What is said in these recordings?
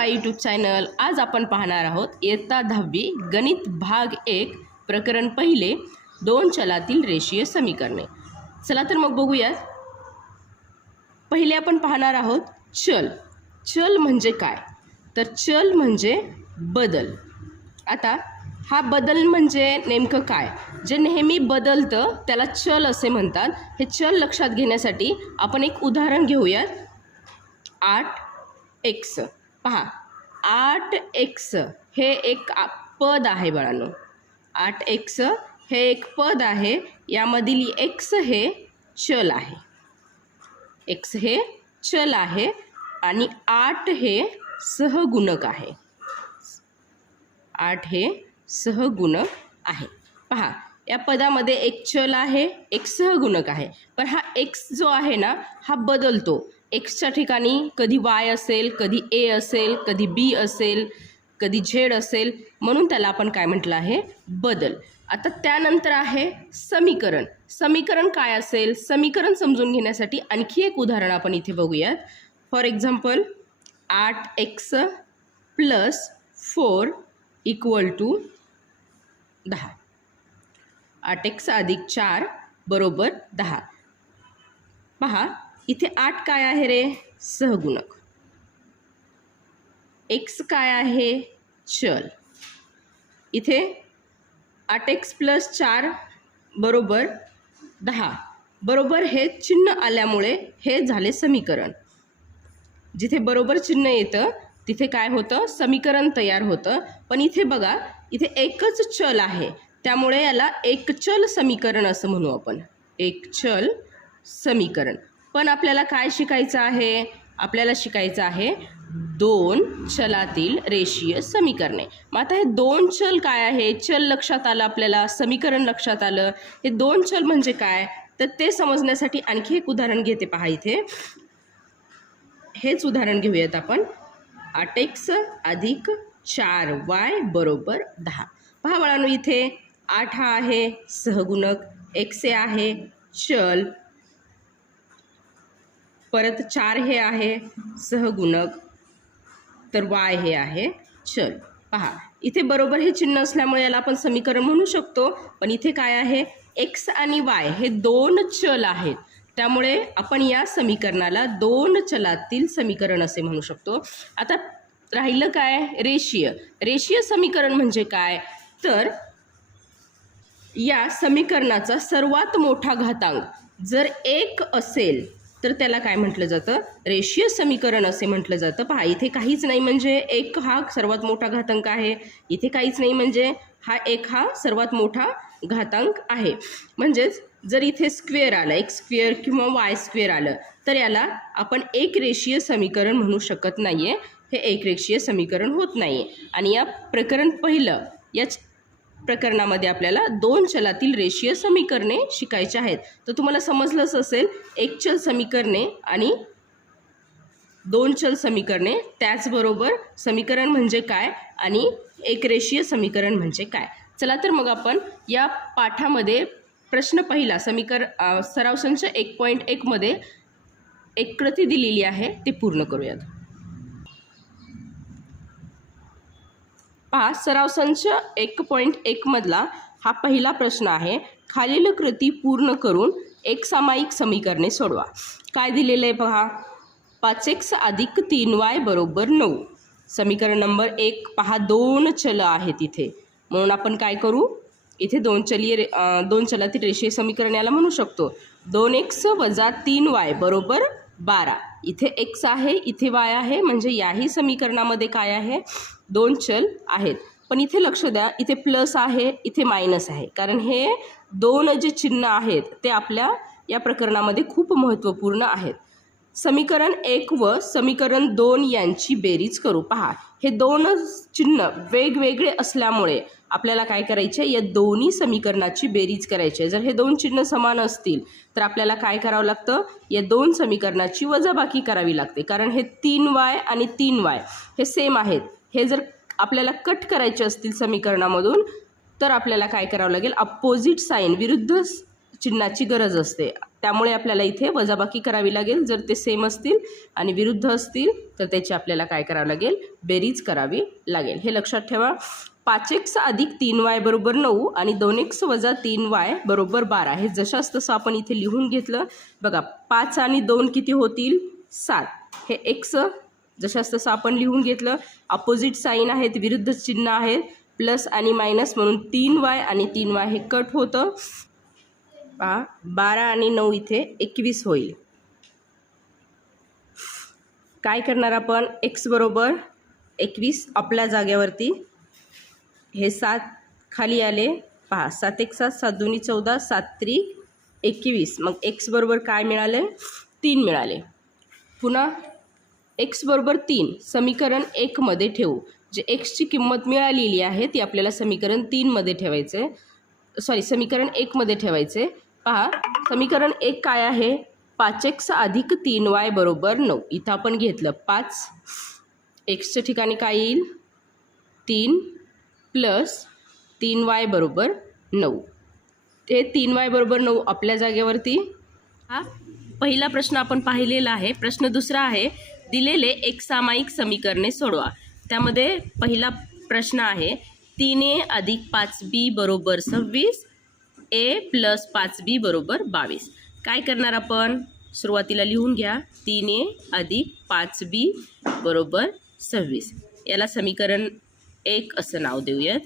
Y YouTube channel आज आपण पाहणार आहोत. इयत्ता दहावी गणित भाग एक प्रकरण पहिले दोन चलातील रेषीय समीकरणे. चला तर मग बघूयात. पहिले आपण पाहणार आहोत चल. चल म्हणजे काय? तर चल म्हणजे बदल. आता हा बदल म्हणजे नेमकं काय? जे नेहमी बदलतं त्याला चल असे म्हणतात. हे चल लक्षात घेण्यासाठी आपण एक उदाहरण घेऊयात. आठ एक्स. पहा आठ एक्स हे एक आ- पद आहे बाळांनो. आठ एक्स हे एक पद आहे यामधील एक्स हे चल आहे. एक्स हे चल आहे आणि आठ हे सहगुणक आहे. आठ हे सहगुणक आहे. पहा या पदामध्ये एक चल आहे एक सहगुणक आहे. पण हा एक्स जो आहे ना हा बदलतो. एक्सच्या ठिकाणी कधी वाय असेल कधी ए असेल कधी बी असेल कधी झेड असेल म्हणून त्याला आपण काय म्हटलं आहे? बदल. आता त्यानंतर आहे समीकरण. समीकरण काय असेल? समीकरण समजून घेण्यासाठी आणखी एक उदाहरण आपण इथे बघूयात. फॉर एक्झाम्पल आठ x plus four equal to दहा. आठ एक्स अधिक चार बरोबर दहा. पहा इथे आठ काय आहे रे? सहगुणक. एक्स काय आहे? चल. इथे आठ एक्स प्लस चार बरोबर दहा. बरोबर हे चिन्ह आल्यामुळे हे झाले समीकरण. जिथे बरोबर चिन्ह येतं तिथे काय होतं? समीकरण तयार होतं. पण इथे बघा इथे एकच चल आहे. त्यामुळे याला एक चल समीकरण असं म्हणू आपण. एक चल समीकरण. पण आपल्याला काय शिकायचं आहे? आपल्याला शिकायचं आहे दोन चलातील रेषीय समीकरणे. मग आता हे दोन चल काय आहे? चल लक्षात आलं आपल्याला समीकरण लक्षात आलं. हे दोन चल म्हणजे काय? तर ते समजण्यासाठी आणखी एक उदाहरण घेते पहा इथे. हेच उदाहरण घेऊयात आपण. आठ एक्स अधिक चार वाय बरोबर दहा. पहा बाळांनो इथे आठ हा आहे सहगुणक एक्स आहे चल. परत चार हे आहे सहगुणक तर वाय हे आहे चल पहा. इथे बरोबर हे चिन्ह असल्यामुळे याला आपण समीकरण म्हणू शकतो पण इथे काय आहे? एक्स आणि वाय हे दोन चल आहेत. त्यामुळे आपण या समीकरणाला दोन चलातील समीकरण असे म्हणू शकतो. आता राहिलं काय? रेषीय. रेषीय समीकरण म्हणजे काय? तर या समीकरणाचा सर्वात मोठा घातांक जर एक असेल तर त्याला काय म्हटलं जातं? रेषीय समीकरण असे म्हटलं जातं. पहा इथे काहीच नाही म्हणजे एक हा सर्वात मोठा घातांक आहे. इथे काहीच नाही म्हणजे हा एक हा सर्वात मोठा घातांक आहे. म्हणजेच जर इथे स्क्वेअर आलं एक स्क्वेअर किंवा वाय स्क्वेअर आलं तर याला आपण एक रेषीय समीकरण म्हणू शकत नाही आहे हे एक रेषीय समीकरण होत नाही आहे आणि या प्रकरण पहिलं या प्रकरणामध्ये आपल्याला दोन चलातील रेषीय समीकरणे शिकायचे आहेत. तर तुम्हाला समजलंच असेल एक चल समीकरणे आणि दोन चल समीकरणे. त्याचबरोबर समीकरण म्हणजे काय आणि एक रेषीय समीकरण म्हणजे काय? चला तर मग आपण या पाठामध्ये प्रश्न पहिला समीकर सराव संच एक पॉईंट एकमध्ये एक कृती दिलेली आहे ते पूर्ण करूयात. पहा सराव संच एक पॉईंट एकमधला हा पहिला प्रश्न आहे. खालील कृती पूर्ण करून एक सामायिक समीकरणे सोडवा. काय दिलेलं आहे पहा? पाच एक्स अधिक तीन वाय बरोबर नऊ. समीकरण नंबर एक पहा दोन चल आहेत इथे. म्हणून आपण काय करू? इथे दोन चलीय रे दोन चलातील रेषीय समीकरण याला म्हणू शकतो. दोन एक्स वजा तीन वाय बरोबर बारा. इथे एक्स आहे इथे वाय आहे म्हणजे याही समीकरणामध्ये काय आहे? दोन चल आहेत. पण इथे लक्ष द्या इथे प्लस आहे इथे मायनस आहे. कारण हे दोन जे चिन्ह आहेत ते आपल्या या प्रकरणामध्ये खूप महत्त्वपूर्ण आहेत. समीकरण एक व समीकरण दोन यांची बेरीज करू. पहा हे दोन चिन्ह वेगवेगळे असल्यामुळे आपल्याला काय करायचे या दोन्ही समीकरणाची बेरीज करायची आहे. जर हे दोन चिन्ह समान असतील तर आपल्याला काय करावं लागतं? या दोन समीकरणाची वजाबाकी करावी लागते. कारण हे तीन वाय आणि तीन वाय हे सेम आहेत. हे जर आपल्याला कट करायचे असतील समीकरणामधून तर आपल्याला काय करावं लागेल? अपोजिट साईन विरुद्ध चिन्हाची गरज असते. त्यामुळे आपल्याला इथे वजाबाकी करावी लागेल. जर ते सेम असतील आणि विरुद्ध असतील तर त्याची आपल्याला काय करावं लागेल? बेरीज करावी लागेल. हे लक्षात ठेवा. पाच एक्स अधिक तीन वाय बरोबर नऊ आणि दोन एक्स वजा तीन वाय बरोबर बारा. हे जशाच तसं आपण इथे लिहून घेतलं. बघा पाच आणि दोन किती होतील? सात. हे एक्स जशास तसं आपण लिहून घेतलं अपोजिट साईन आहेत विरुद्ध चिन्ह आहेत प्लस आणि मायनस म्हणून तीन वाय आणि तीन वाय हे कट होतं. पहा बारा आणि नऊ इथे एकवीस होईल. काय करणार आपण? एक्स बरोबर एकवीस आपल्या जाग्यावरती हे सात खाली आले. पहा सात एक सात सात दोन्ही चौदा सात त्री एकवीस. मग एक्स बरोबर काय मिळाले? तीन मिळाले. पुन्हा एक्स बरोबर तीन. समीकरण एकमध्ये ठेवू. जे एक्सची किंमत मिळालेली आहे ती आपल्याला समीकरण तीनमध्ये ठेवायचे. सॉरी समीकरण एकमध्ये ठेवायचे. पहा समीकरण एक काय आहे? पाच एक्स अधिक तीन वाय बरोबर नऊ. इथं आपण घेतलं पाच. एक्सच्या ठिकाणी काय येईल? तीन प्लस तीन वाय बरोबर नऊ. ते तीन वाय बरोबर नऊ आपल्या जागेवरती. हा पहिला प्रश्न आपण पाहिलेला आहे. प्रश्न दुसरा आहे दिलेले एक सामायिक समीकरणे सोडवा. त्यामध्ये पहिला प्रश्न आहे तीन ए अधिक पाच बी बरोबर सव्वीस ए प्लस पाच बी बरोबर बावीस. काय करणार आपण? सुरुवातीला लिहून घ्या तीन ए अधिक पाच बी बरोबर सव्वीस. याला समीकरण एक असं नाव देऊयात.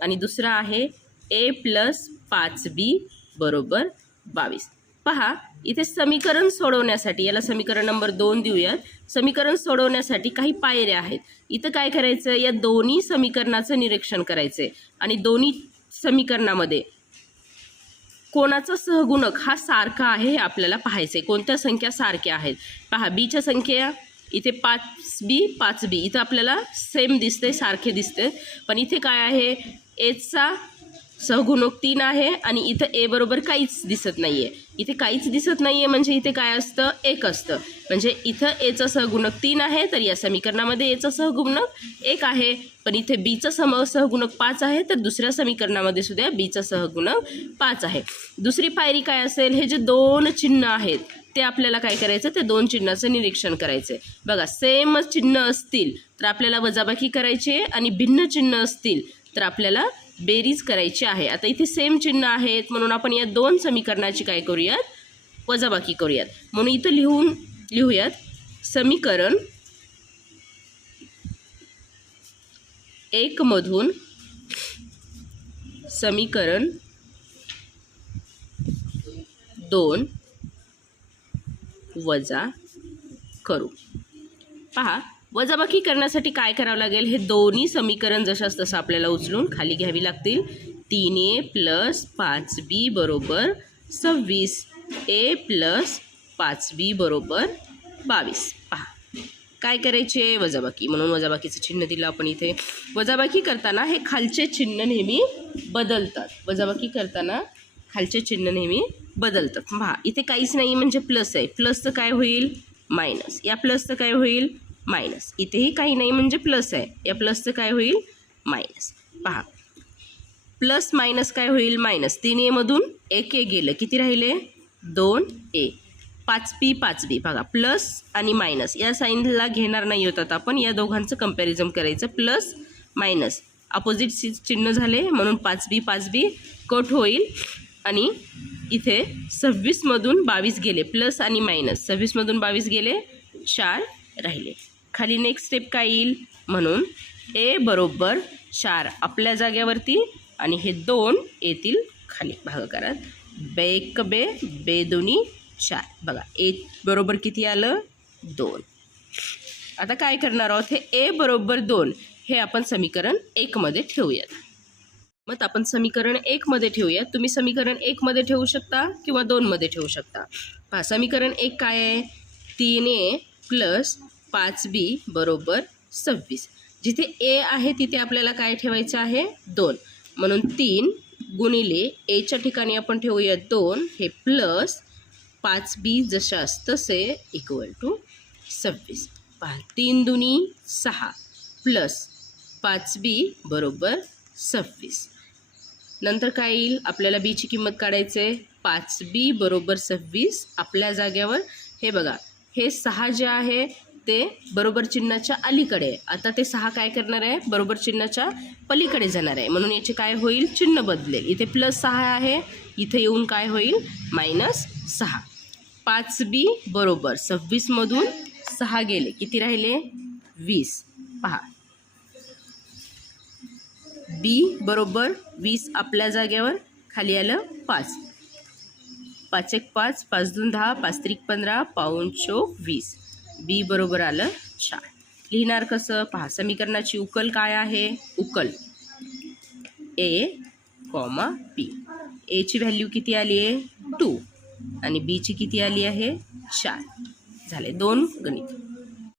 आणि दुसरं आहे ए प्लस पाच बी बरोबर बावीस. पहा इथे समीकरण सोडवण्यासाठी याला समीकरण नंबर दोन देऊयात. समीकरण सोडवण्यासाठी काही पायऱ्या आहेत. इथं काय करायचं? या दोन्ही समीकरणाचं निरीक्षण करायचं आहे आणि दोन्ही समीकरणामध्ये कोणाचा सहगुणक हा सारखा आहे हे आपल्याला पाहायचं आहे कोणत्या संख्या सारख्या आहेत? पहा बीच्या संख्या इथे पाच बी पाच बी इथं आपल्याला सेम दिसते सारखे दिसते पण इथे काय आहे? एचचा सहगुणक तीन आहे आणि इथं ए बरोबर काहीच दिसत नाही आहे इथे काहीच दिसत नाही आहे म्हणजे इथे काय असतं? एक असतं. म्हणजे इथं एचं सहगुणक तीन आहे तर या समीकरणामध्ये एचं सहगुणक एक आहे. पण इथे बीचं सम सहगुणक पाच आहे तर दुसऱ्या समीकरणामध्ये सुद्धा बीचं सहगुणक पाच आहे. दुसरी पायरी काय असेल? हे जे दोन चिन्ह आहेत ते आपल्याला काय करायचं? ते दोन चिन्हाचं निरीक्षण करायचं आहे. बघा सेम चिन्ह असतील तर आपल्याला वजाबाकी करायची आहे आणि भिन्न चिन्ह असतील तर आपल्याला बेरीज करायची आहे. आता इथे सेम चिन्ह आहेत. म्हणून आपण या दोन समीकरणाची काय करूयात? वजाबाकी करूयात. म्हणून इथं लिहून लिहूयात. समीकरण एकमधून समीकरण दोन वजा करू. पहा वजाबाकी करण्यासाठी काय करावं लागेल? हे दोन्ही समीकरण जशाच तसं आपल्याला उचलून खाली घ्यावी लागतील. तीन ए प्लस पाच बी बरोबर सव्वीस. ए प्लस पाच बी बरोबर बावीस. पहा. काय करायचे? वजाबाकी. म्हणून वजाबाकीचं चिन्ह दिलं आपण इथे. वजाबाकी करताना हे खालचे चिन्ह नेहमी बदलतात. वजाबाकी करताना खालचे चिन्ह नेहमी बदलतात. पहा इथे काहीच नाही म्हणजे प्लस आहे. प्लसचं काय होईल? मायनस. या प्लसचं काय होईल? मायनस. इथेही काही नाही म्हणजे प्लस आहे. या प्लसचं काय होईल? मायनस. पहा. प्लस मायनस काय होईल? मायनस. तीन एमधून एक ए गेलं. किती राहिले? दोन ए. पाच पी पाच बी. बघा प्लस आणि मायनस. या साईनला घेणार नाही होत आता आपण. या दोघांचं कंपॅरिझन करायचं. Plus minus. अपोजिट सी चिन्ह झाले म्हणून पाच बी पाच बी. कट होईल. आणि इथे सव्वीसमधून बावीस गेले. प्लस आणि मायनस. सव्वीसमधून बावीस गेले. चार राहिले. खाली नेक्स्ट स्टेप काय येईल? म्हणून ए बरोबर चार आपल्या जाग्यावरती आणि हे दोन येतील खाली. भागाकारात बेक बे बे दोन्ही चार. बघा ए बरोबर किती आलं? दोन. आता काय करणार आहोत? हे ए बरोबर दोन. हे आपण समीकरण एकमध्ये ठेवूयात. मग आपण समीकरण एकमध्ये ठेवूयात. तुम्ही समीकरण एकमध्ये ठेवू शकता किंवा दोनमध्ये ठेवू शकता. पहा समीकरण एक काय आहे? तीन ए प्लस पाच बी बरोबर सव्वीस. जिथे ए आहे तिथे आपल्याला काय ठेवायचं आहे? दोन. म्हणून तीन गुणिले एच्या ठिकाणी आपण ठेवूया दोन. हे प्लस पाच बी जशास तसे इक्वल टू सव्वीस. पहा तीन दुनी सहा प्लस पाच बी बरोबर सव्वीस. नंतर काय येईल? आपल्याला बीची किंमत काढायची आहे. पाच बी बरोबर सव्वीस आपल्या जाग्यावर हे बघा हे सहा जे आहे ते बरोबर चिन्हाच्या अलीकडे. आता ते सहा काय करणार आहे? बरोबर चिन्हाच्या पलीकडे जाणार आहे. म्हणून याचे काय होईल? चिन्ह बदलेल. इथे प्लस सहा आहे. इथे येऊन काय होईल? मायनस सहा. पाच बी बरोबर. सव्वीसमधून सहा गेले. किती राहिले? वीस. पहा. बी बरोबर वीस आपल्या जागेवर. खाली आलं पाच. पाच एक पाच पाच दोन दहा पाच त्रिक पंधरा पाऊन चोक वीस बी बरोबर आलं. चार लिहिणार कसं? पहा समीकरणाची उकल काय आहे? उकल. ए कॉमा बी एची व्हॅल्यू किती आली आहे? टू आणि बीची किती आली आहे? चार. झाले दोन गणित.